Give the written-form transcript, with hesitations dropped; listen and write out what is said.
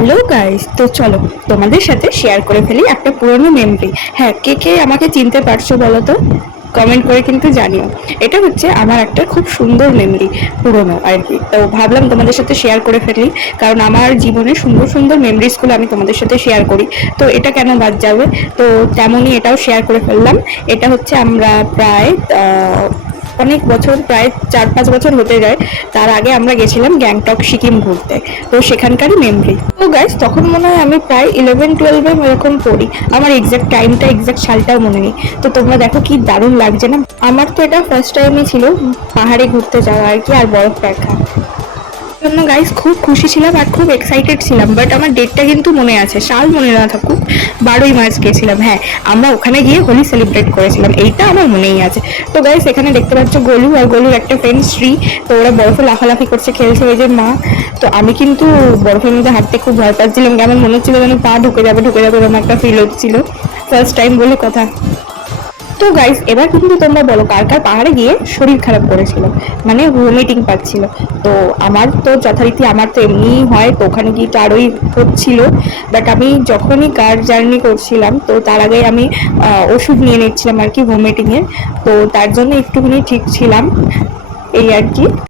Hello guys, তো চলো তোমাদের সাথে শেয়ার করে ফেলি একটা পুরনো মেমরি। হ্যাঁ, কে কে আমাকে চিনতে পারছো বলো তো, কমেন্ট করে কিন্তু জানিও। এটা হচ্ছে আমার একটা খুব সুন্দর মেমরি, পুরনো আর কি। তো ভাবলাম তোমাদের সাথে শেয়ার করে ফেলি, কারণ আমার জীবনে সুন্দর সুন্দর মেমরিজগুলো আমি তোমাদের সাথে শেয়ার করি। তো এটা কেন বাদ যাবে? তো তেমনই এটাও শেয়ার করে ফেললাম। এটা হচ্ছে আমরা প্রায় অনেক বছর, প্রায় 4-5 বছর হতে যায়। তার আগে আমরা গেছিলাম গ্যাংটক সিকিম ঘুরতে। তো সেখানকারই মেমরি। তো গাইস, তখন মনে হয় আমি প্রায় 11-12 এরকম পড়ি। আমার এক্সাক্ট টাইমটা, এক্সাক্ট সালটাও মনে নেই। তো তোমরা দেখো কি দারুণ লাগছে না? আমার তো এটা ফার্স্ট টাইমই ছিল পাহাড়ে ঘুরতে যাওয়া আর কি, আর বরফ দেখা জন্য গাইস খুব খুশি ছিলাম আর খুব এক্সাইটেড ছিলাম। বাট আমার ডেটটা কিন্তু মনে আছে, সাল মনে না থাকুক, 12ই মার্চ গেছিলাম। হ্যাঁ, আমরা ওখানে গিয়ে হোলি সেলিব্রেট করেছিলাম, এইটা আমার মনেই আছে। তো গাইস, এখানে দেখতে পাচ্ছ গোলু আর গোলুর একটা ফ্রেন্ড শ্রী। তো ওরা বরফে লাফালাফি করছে, খেলছে, ওই যে মা। তো আমি কিন্তু বরফের মধ্যে হাঁটতে খুব ভয় পাচ্ছিলাম, কেমন মনে হচ্ছিল যেন পা ঢুকে যাবে এরকম একটা ফিল হচ্ছিল। ফার্স্ট টাইম বলে কথা। তো গাইস, এবার কিন্তু তোমরা বলো কার কার পাহাড়ে গিয়ে শরীর খারাপ করেছিল, মানে ভমিটিং পাচ্ছিল। তো আমার তো যথারীতি, আমার তো এমনিই হয়, তো ওখানে গিয়ে তো আরোই হচ্ছিল। বাট আমি যখনই কার জার্নি করছিলাম, তো তার আগে আমি ওষুধ নিয়ে নিচ্ছিলাম আর কি ভমিটিং এর। তো তার জন্য একটুখানি ঠিক ছিলাম, এই আর কি।